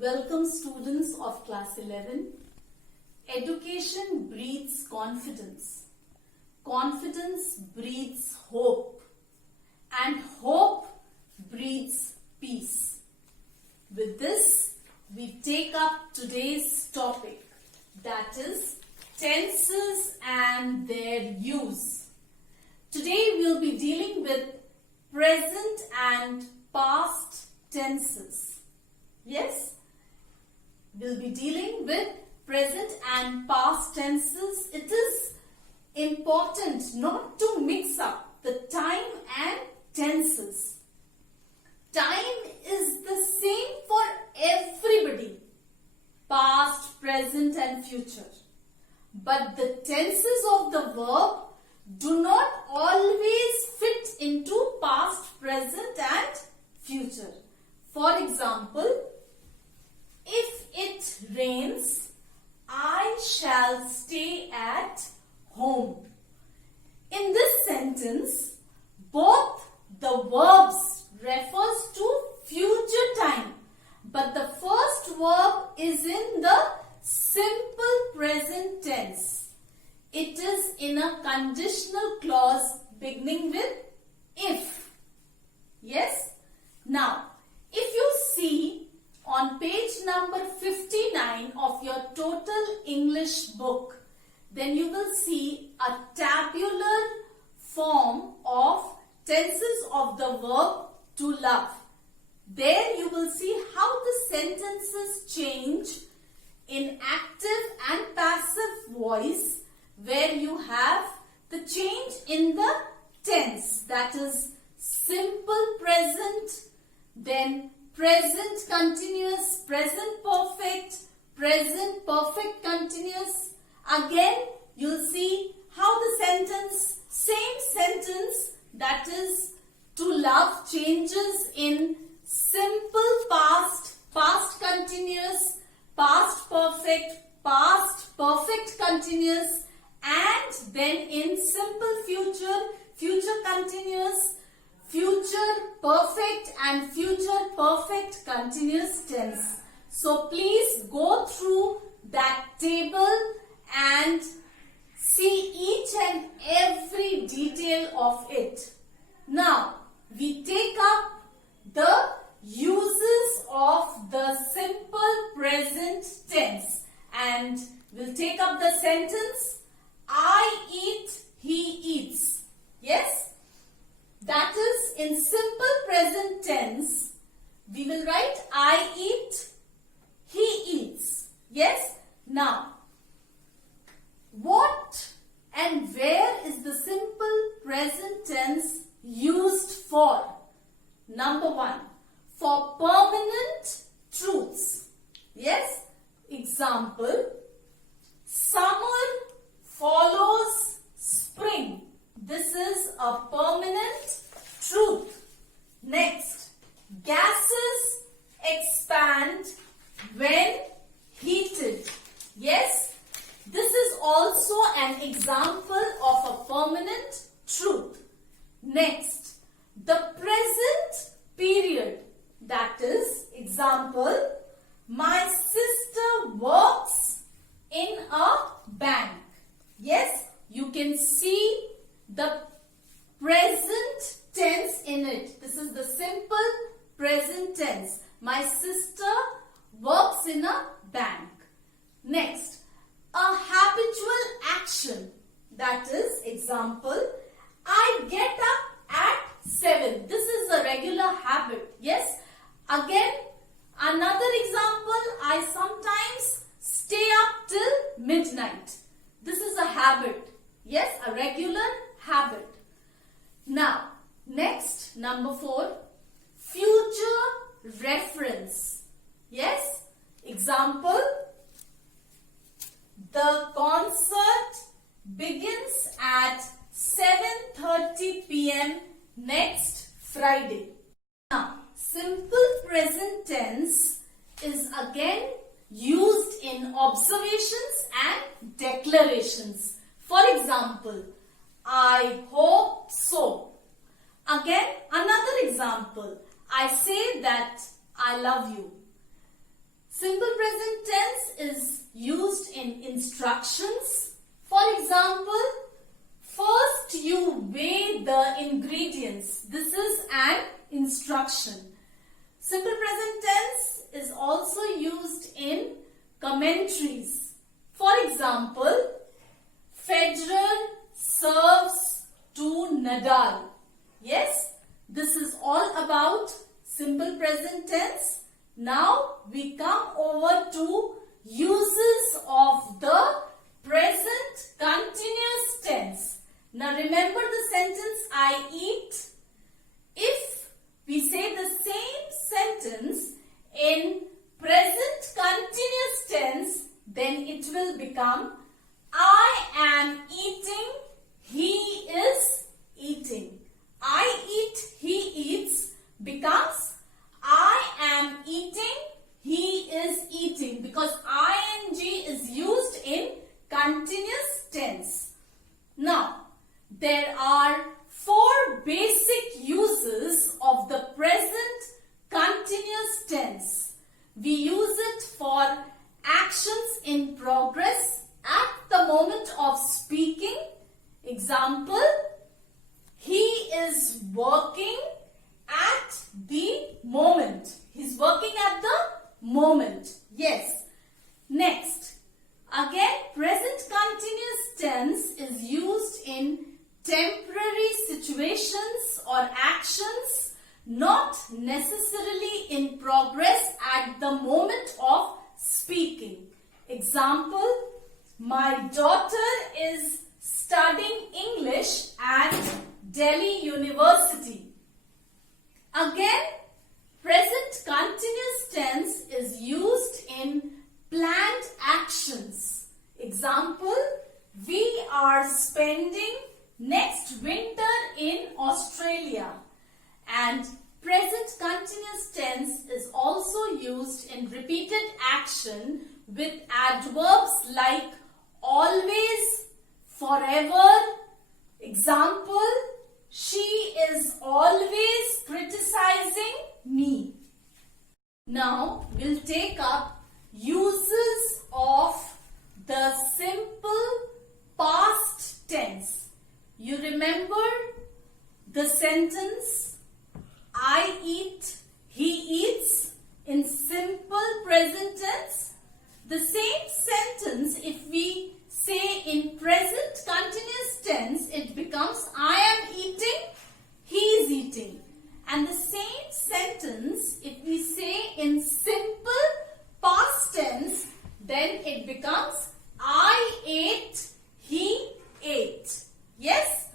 Welcome students of class 11. Education breeds confidence. Confidence breeds hope. And hope breeds peace. With this, we take up today's topic, that is tenses and their use. Today we'll be dealing with present and past tenses. Yes? We'll be dealing with present and past tenses. It is important not to mix up the time and tenses. Time is the same for everybody, past, present and future. But the tenses of the verb do not always fit into past, present and future. For example, if it rains, I shall stay at home. In this sentence, both the verbs refers to future time, but the first verb is in the simple present tense. It is in a conditional clause beginning with if. Yes? Now, if you see on page number 59 of your total English book, then you will see a tabular form of tenses of the verb to love. There you will see how the sentences change in active and passive voice, where you have the change in the tense, that is simple present, then present continuous, present perfect continuous. Again, you'll see how the same sentence, that is to love, changes in simple past, past continuous, past perfect continuous, and then in simple future, future continuous, future perfect and future perfect continuous tense. So please go through that table and see each and every detail of it. Now, we take up the uses of the simple present tense, and we'll take up the sentence, I eat, he eats. Yes? That is, in simple present tense, we will write I eat, he eats. Yes? Now, what and where is the simple present tense used for? Number one, for permanent truths. Yes? Example, summer follows spring. This is a permanent truth. Next, gases expand when heated. Yes, this is also an example of a permanent truth. Next, the present period. That is, example, my sister works in a bank. Yes, you can see the present tense in it. This is the simple present tense. My sister works in a bank. Next, a habitual action. That is, example, I get up at 7. This is a regular habit. Yes. Again, another example, I sometimes stay up till midnight. This is a habit. Yes, a regular habit. Now, next, number 4, future reference. Yes, example, the concert begins at 7:30 p.m. next Friday. Now, simple present tense is again used in observations and declarations. For example, I hope so. Again, another example. I say that I love you. Simple present tense is used in instructions. For example, first you weigh the ingredients. This is an instruction. Simple present tense is also used in commentaries. For example, Federer serves to Nadal. Yes, this is all about simple present tense. Now we come over to uses of the present continuous tense. Now remember the sentence I eat. If we say the same sentence in present continuous tense, then it will become I am eating, he is eating. I eat, he eats becomes I am eating, he is eating, because ing is used in continuous tense. Now, there are 4 basic uses of the present continuous tense. We use it for actions in progress at the moment of speaking. Example, he is working at the moment. He's working at the moment. Yes. Next, again, present continuous tense is used in temporary situations or actions, not necessarily in progress at the moment of speaking. Example, my daughter is studying English at Delhi University. Again, present continuous tense is used in planned actions. Example, we are spending next winter in Australia. And present continuous tense is also used in repeated action with adverbs like always, forever. Example, she is always criticizing me. Now we'll take up uses of the simple past tense. You remember the sentence I eat, he eats in simple present tense? The same sentence, if we say in present continuous tense, it becomes I am eating, he is eating. And the same sentence, if we say in simple past tense, then it becomes I ate, he ate. Yes?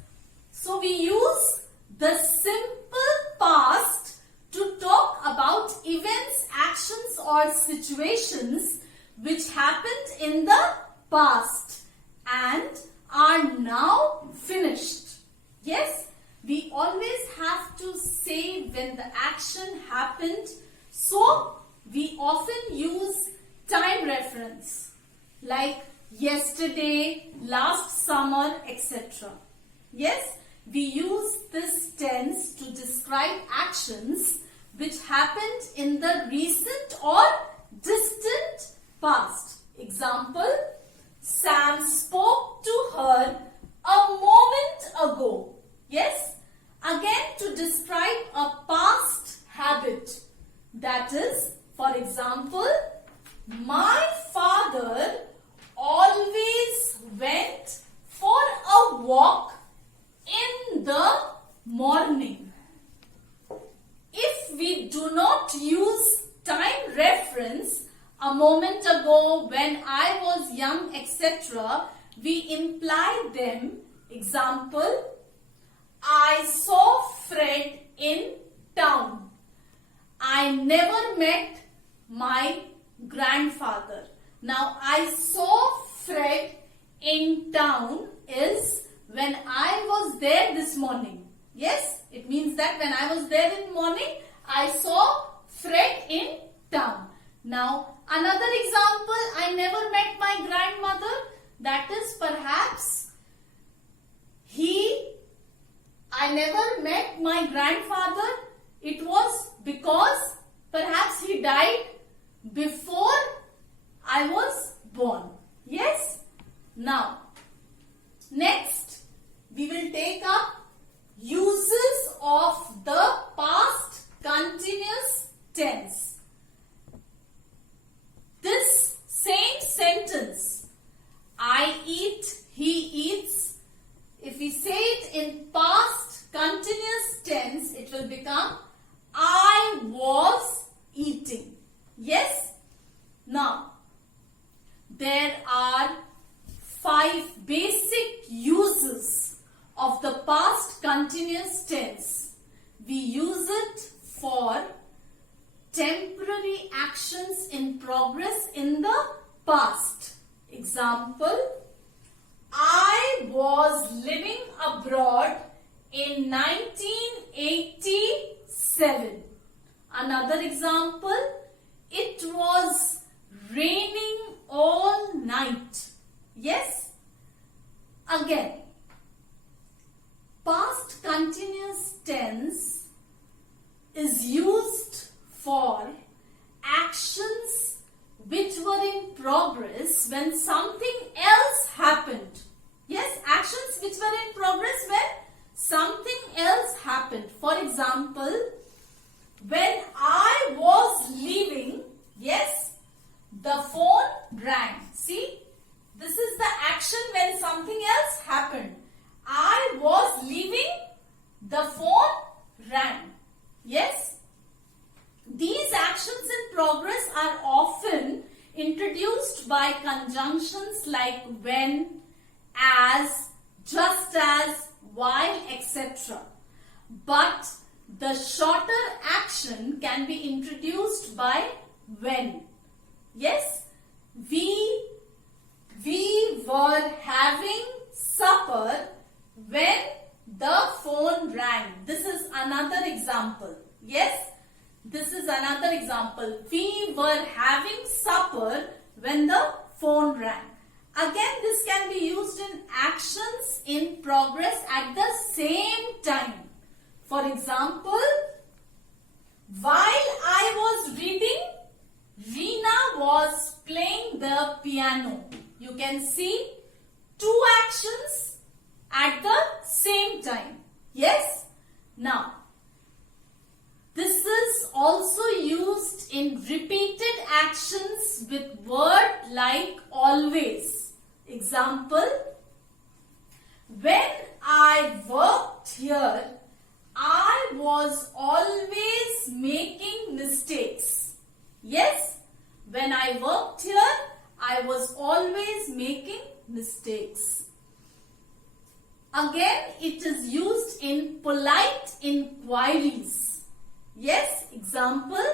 So we use the simple past to talk about events, actions or situations which happened in the past and are now finished. Yes, we always have to say when the action happened, so we often use time reference like yesterday, last summer, etc. Yes, we use this tense to describe actions which happened in the recent or distant past. Example, Sam spoke to her a moment ago. Yes, again to describe a past habit. That is, for example, my father always went for a walk in the morning. If we do not use time reference, a moment ago, when I was young, etc., we imply them. Example, I saw Fred in town. I never met my grandfather. Now, I saw Fred in town is when I was there this morning. Yes, it means that when I was there in morning, I saw Fred in town. Now, another example, I never met my grandmother. That is perhaps I never met my grandfather. It was because perhaps he died before continuous tense. We use it for temporary actions in progress in the past. Example, I was living abroad in 1987. Another example, it was raining all night. Yes? Again, past continuous tense is used for actions which were in progress when something else happened. Yes, actions which were in progress when something else happened. For example, when I was leaving, yes, the phone rang. See, this is the action when something else happened. I was leaving, the phone rang. Yes, these actions in progress are often introduced by conjunctions like when, as, just as, while, etc. But the shorter action can be introduced by when. Yes, we were having supper when the phone rang. This is another example. Yes, this is another example. We were having supper when the phone rang. Again, this can be used in actions in progress at the same time. For example, while I was reading, Reena was playing the piano. You can see two actions at the same time. Yes? Now, this is also used in repeated actions with word like always. Example, when I worked here, I was always making mistakes. Yes, when I worked here, I was always making mistakes. Again, it is used in polite inquiries. Yes, example,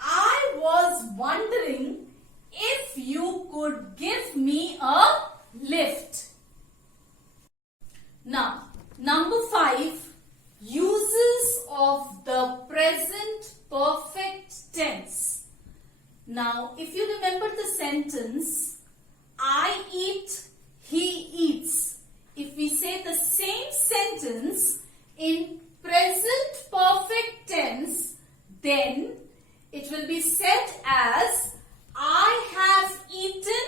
I was wondering if you could give me a lift. Now, number 5, uses of the present perfect tense. Now, if you remember the sentence, I eat, he eats. If we say the same sentence in present perfect tense, then it will be said as I have eaten,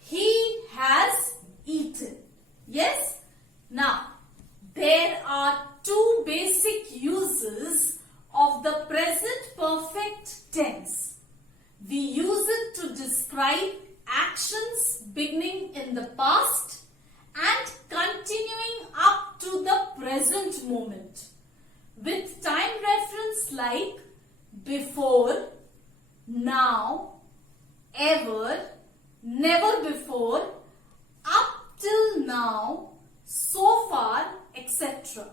he has eaten. Yes? Now, there are two basic uses of the present perfect tense. We use it to describe actions beginning in the past and continuing up to the present moment, with time reference like before, now, ever, never before, up till now, so far, etc.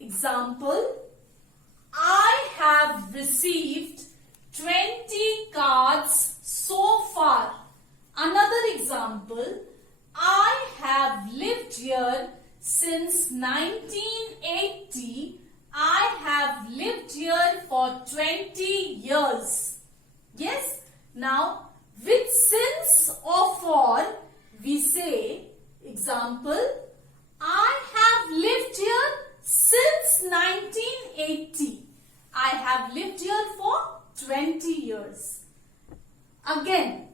Example, I have received 20 cards so far. Another example, I have lived here since 1980. I have lived here for 20 years. Yes? Now, with since or for, we say, example, I have lived here since 1980. I have lived here for 20 years. Again,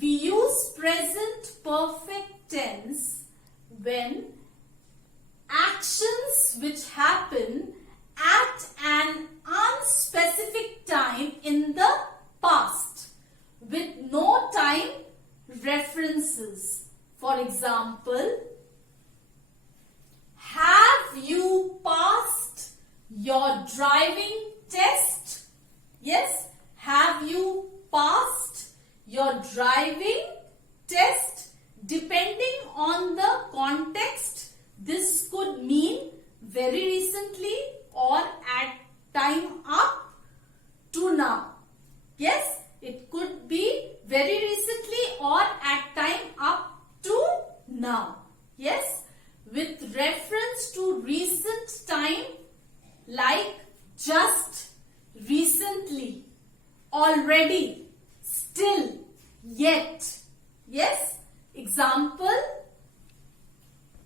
we use present perfect tense when actions which happen at an unspecific time in the past with no time references. For example, have you passed your driving test? Yes, have you passed your driving test? Depending on the context, this could Yes, it could be very recently or at time up to now. Yes, with reference to recent time like just, recently, already, still, yet. Yes, example,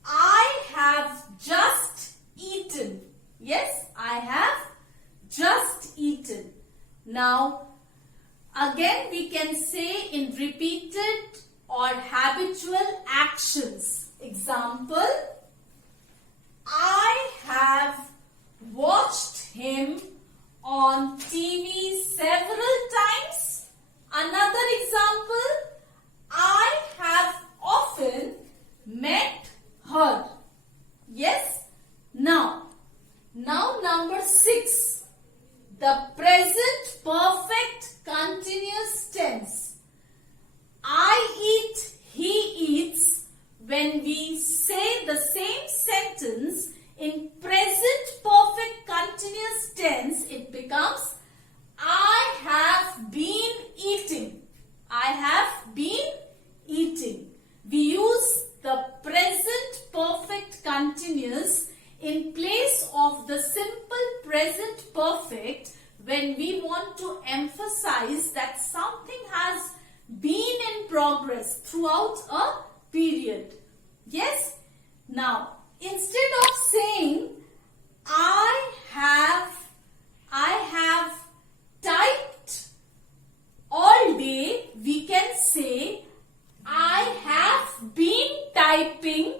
I have just eaten. Yes, I have just eaten. Now, again we can say in repeated or habitual actions. Example, I have watched him on TV several times. Another example, I have often met her. Yes. Now number 6. The present perfect continuous tense. I eat, he eats. When we say the same sentence in present perfect continuous tense, it becomes I have been eating. I have been eating. We use the present perfect continuous in place of the simple present perfect when we want to emphasize that something has been in progress throughout a period. Yes? Now, instead of saying I have typed all day, we can say I have been typing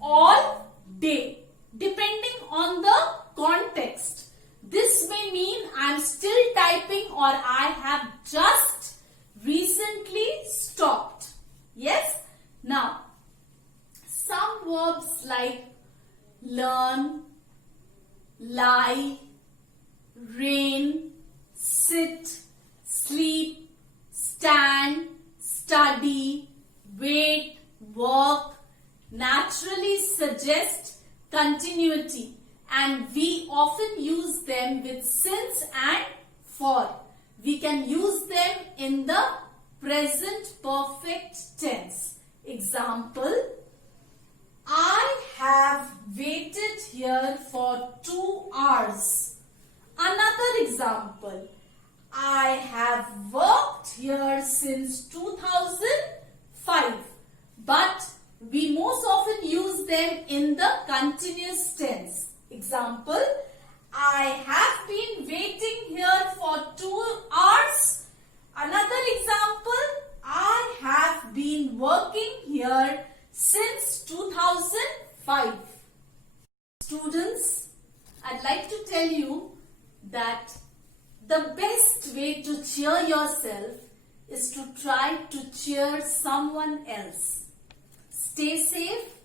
all day, depending on the context. This may mean I am still typing or I have just recently stopped. Yes? Now, some verbs like learn, lie, rain, sit, sleep, stand, study, wait, work naturally suggest continuity, and we often use them with since and for. We can use them in the present perfect tense. Example, I have waited here for 2 hours. Another example, I have worked here since 2005. But we most often use them in the continuous tense. Example, I have been waiting here for 2 hours. Another example, I have been working here since 2005. Students, I'd like to tell you that the best way to cheer yourself is to try to cheer someone else. Stay safe